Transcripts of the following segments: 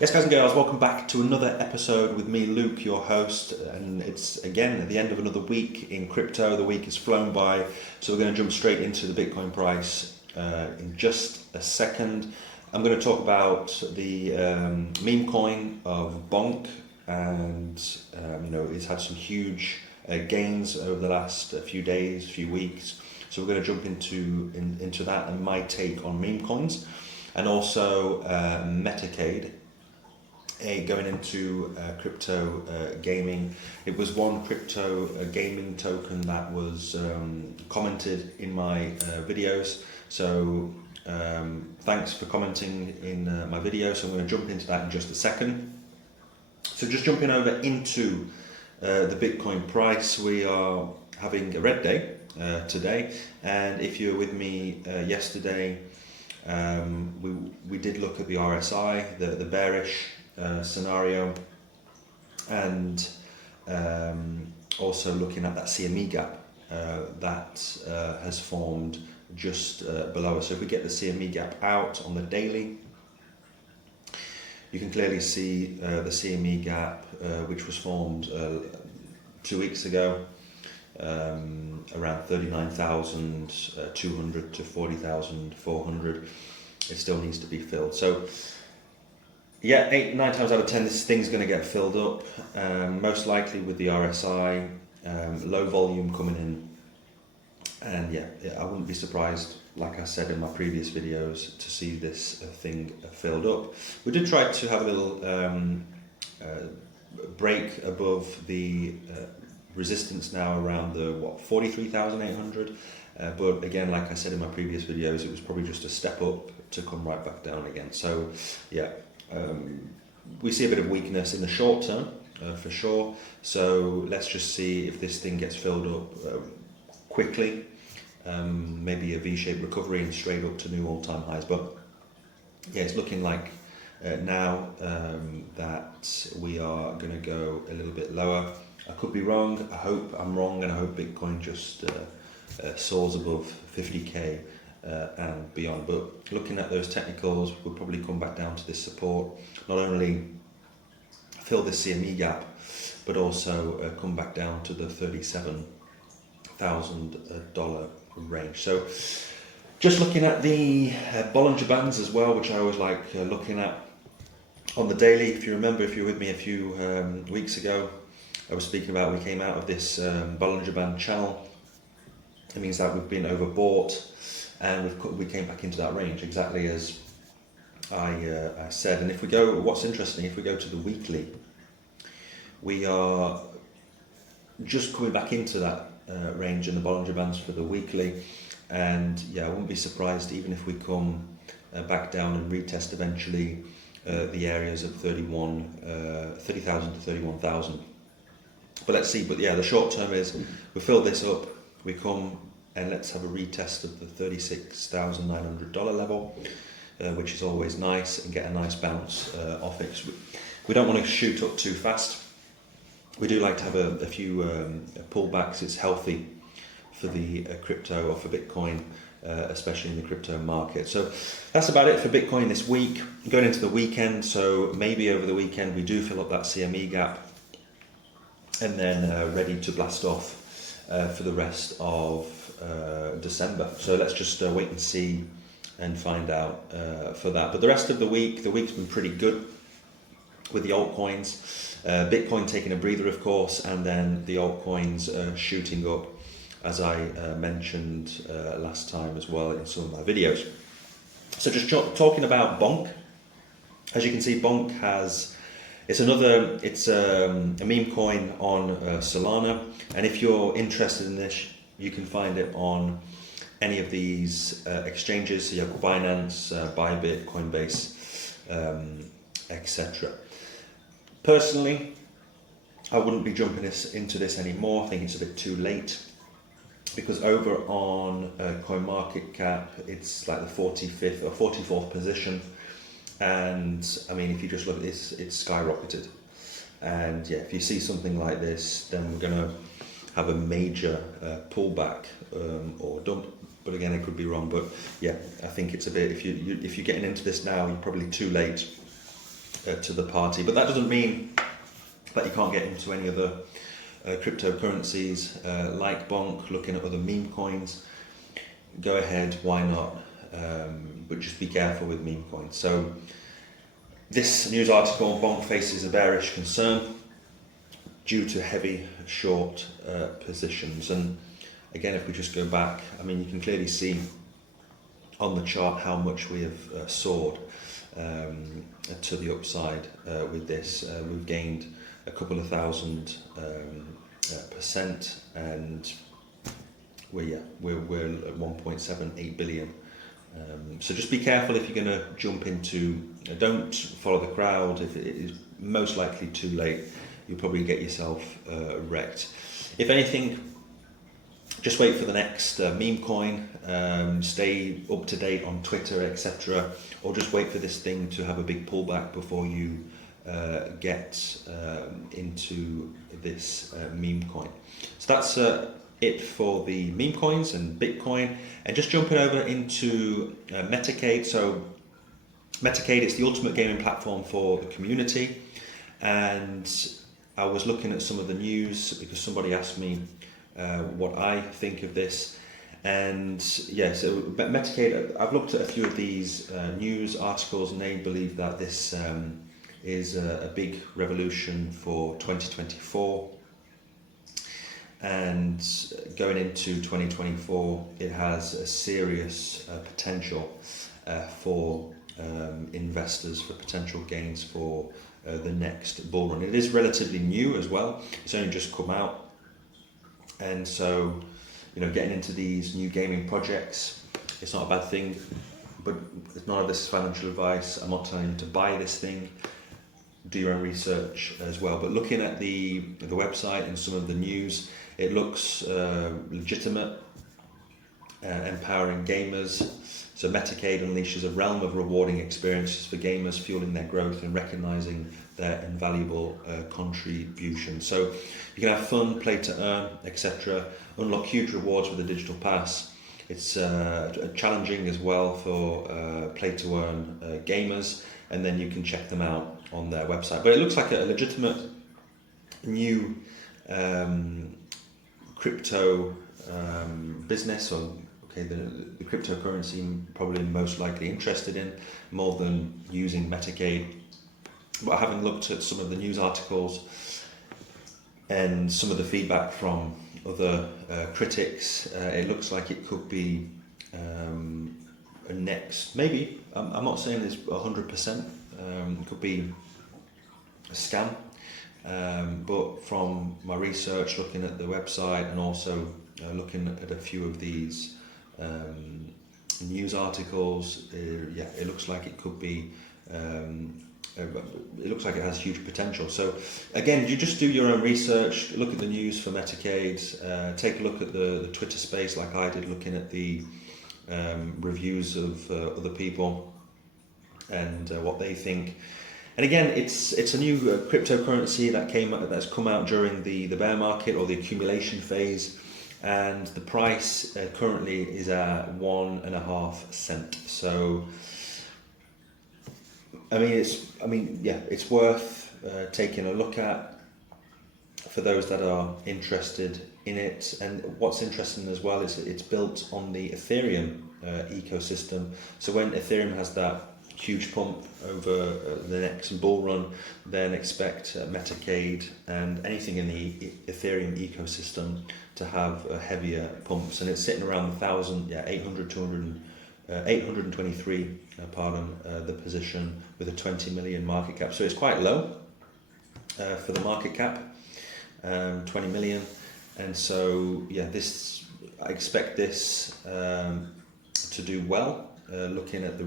Yes, guys and girls, welcome back to another episode with me, Luke, your host. And it's again at the end of another week in crypto. The week has flown by, so we're going to jump straight into the Bitcoin price in just a second. I'm going to talk about the meme coin of Bonk, and it's had some huge gains over the last few days, few weeks. So we're going to jump into that and my take on meme coins, and also Metacade. Going into crypto gaming. It was one crypto gaming token that was commented in my videos. So thanks for commenting in my video. So I'm going to jump into that in just a second. So just jumping over into the Bitcoin price, we are having a red day today. And if you were with me yesterday, we did look at the RSI, the bearish scenario, and also looking at that CME gap that has formed just below us. So if we get the CME gap out on the daily, you can clearly see the CME gap which was formed 2 weeks ago, around 39,200 to 40,400. It still needs to be filled. So yeah, 8-9 times out of 10, this thing's going to get filled up, most likely with the RSI, low volume coming in, and yeah, I wouldn't be surprised, like I said in my previous videos, to see this thing filled up. We did try to have a little break above the resistance now around the 43,800, but again, like I said in my previous videos, it was probably just a step up to come right back down again. So yeah. We see a bit of weakness in the short term, for sure. So let's just see if this thing gets filled up quickly. Maybe a V-shaped recovery and straight up to new all-time highs. But yeah, it's looking like now that we are going to go a little bit lower. I could be wrong. I hope I'm wrong, and I hope Bitcoin just soars above 50k. And beyond. But looking at those technicals, we'll probably come back down to this support, not only fill this CME gap, but also come back down to the $37,000 range. So just looking at the Bollinger Bands as well, which I always like looking at on the daily. If you remember, if you were with me a few weeks ago, I was speaking about we came out of this Bollinger Band channel. It means that we've been overbought, and we came back into that range exactly as I said. And if we go, what's interesting, if we go to the weekly, we are just coming back into that range in the Bollinger Bands for the weekly. And yeah, I wouldn't be surprised even if we come back down and retest eventually the areas of 30,000 to 31,000. But let's see. But yeah, the short term is we fill this up, we come and let's have a retest of the $36,900 level, which is always nice, and get a nice bounce off it. We don't want to shoot up too fast. We do like to have a few pullbacks. It's healthy for the crypto, or for Bitcoin, especially in the crypto market. So that's about it for Bitcoin this week. Going into the weekend, so maybe over the weekend we do fill up that CME gap, and then ready to blast off for the rest of December. So let's just wait and see and find out for that. But the rest of the week's been pretty good with the altcoins. Bitcoin taking a breather, of course, and then the altcoins shooting up, as I mentioned last time as well in some of my videos. So just talking about Bonk. As you can see, Bonk it's a meme coin on Solana, and if you're interested in this, you can find it on any of these exchanges. So you have Binance, Bybit, Coinbase, etc. Personally, I wouldn't be jumping into this anymore. I think it's a bit too late, because over on CoinMarketCap, it's like the 45th or 44th position. And I mean, if you just look at this, it's skyrocketed. And yeah, if you see something like this, then we're going to have a major pullback or dump. But again, I could be wrong. But yeah, I think it's a bit. If you're getting into this now, you're probably too late. to the party. But that doesn't mean that you can't get into any other cryptocurrencies like Bonk, looking at other meme coins. Go ahead, why not? But just be careful with meme coins. So this news article, Bonk faces a bearish concern due to heavy short positions. And again, if we just go back, I mean, you can clearly see on the chart how much we have soared to the upside with this. We've gained a couple of thousand percent, and we're at 1.78 billion. So just be careful if you're going to jump into. Don't follow the crowd. If it is most likely too late, you'll probably get yourself wrecked. If anything, just wait for the next meme coin. Stay up to date on Twitter, etc., or just wait for this thing to have a big pullback before you get into this meme coin. So that's it for the meme coins and Bitcoin. And just jumping over into Metacade. So Metacade is the ultimate gaming platform for the community, and I was looking at some of the news because somebody asked me what I think of this. And yeah, so Metacade, I've looked at a few of these news articles, and they believe that this is a big revolution for 2024. And going into 2024, it has a serious potential for investors, for potential gains for the next bull run. It is relatively new as well. It's only just come out, and so getting into these new gaming projects, it's not a bad thing. But none of this is financial advice. I'm not telling you to buy this thing. Do your own research as well. But looking at the website and some of the news, it looks legitimate, empowering gamers. So Metacade unleashes a realm of rewarding experiences for gamers, fueling their growth and recognizing their invaluable contribution. So you can have fun, play to earn, etc. Unlock huge rewards with a digital pass. It's challenging as well for play to earn gamers, and then you can check them out on their website. But it looks like a legitimate new crypto business, or the cryptocurrency I'm probably most likely interested in more than using Metacade. But having looked at some of the news articles and some of the feedback from other critics, it looks like it could be a next, maybe, I'm not saying it's 100%, it could be a scam, but from my research, looking at the website and also looking at a few of these news articles, it looks like it could be, it looks like it has huge potential. So again, you just do your own research, look at the news for Metacade, take a look at the Twitter space like I did, looking at the reviews of other people and what they think. And again, it's a new cryptocurrency that's come out during the bear market or the accumulation phase, and the price currently is at 1.5 cents. So it's worth taking a look at for those that are interested in it. And what's interesting as well is it's built on the Ethereum ecosystem. So when Ethereum has that huge pump over the next bull run, then expect Metacade and anything in the Ethereum ecosystem to have heavier pumps. And it's sitting around 823 the position with a 20 million market cap. So it's quite low for the market cap, 20 million. And so I expect this to do well, looking at the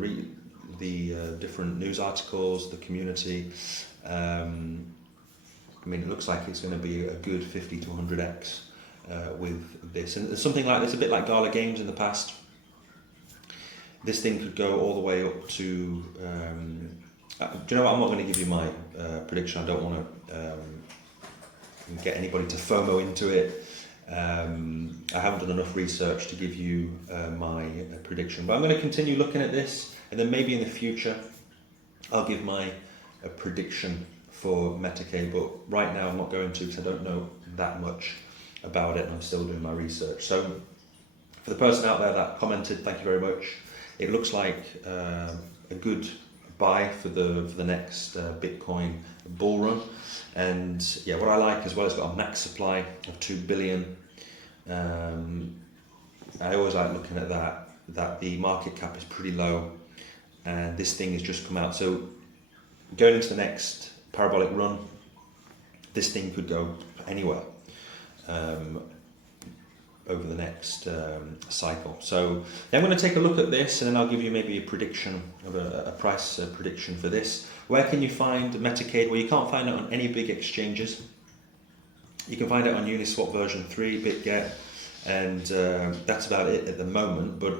different news articles, the community. It looks like it's going to be a good 50 to 100x with this. And something like this, a bit like Gala Games in the past, this thing could go all the way up to, do you know what, I'm not going to give you my prediction. I don't want to get anybody to FOMO into it. I haven't done enough research to give you my prediction, but I'm going to continue looking at this, and then maybe in the future I'll give my a prediction for Metacade, but right now I'm not going to because I don't know that much about it and I'm still doing my research. So for the person out there that commented, thank you very much. It looks like a good buy for the next Bitcoin bull run. And yeah, what I like as well, it's got a max supply of 2 billion. I always like looking at that the market cap is pretty low and this thing has just come out. So going into the next parabolic run, this thing could go anywhere over the next cycle. So then I'm going to take a look at this and then I'll give you maybe a prediction of a price prediction for this. Where can you find Metacade? Well, you can't find it on any big exchanges. You can find it on Uniswap version 3, BitGet, and that's about it at the moment. But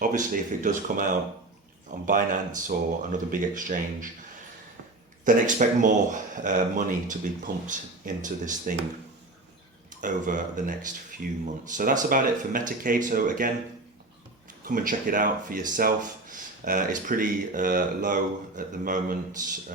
obviously if it does come out on Binance or another big exchange, then expect more money to be pumped into this thing over the next few months. So that's about it for Metacade. So again, come and check it out for yourself. It's pretty low at the moment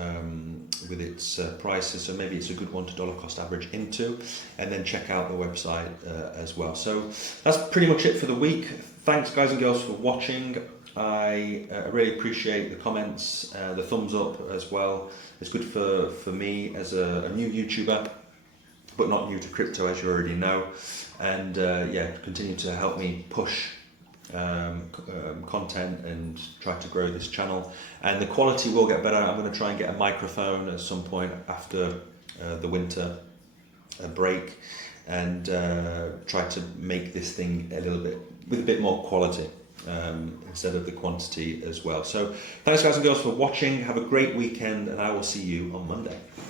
with its prices, so maybe it's a good one to dollar cost average into, and then check out the website as well. So that's pretty much it for the week. Thanks guys and girls for watching. I really appreciate the comments, the thumbs up as well. It's good for me as a new YouTuber, but not new to crypto, as you already know. And yeah, continue to help me push content and try to grow this channel. And the quality will get better. I'm going to try and get a microphone at some point after the winter break and try to make this thing a little bit with a bit more quality instead of the quantity as well. So thanks guys and girls for watching. Have a great weekend and I will see you on Monday.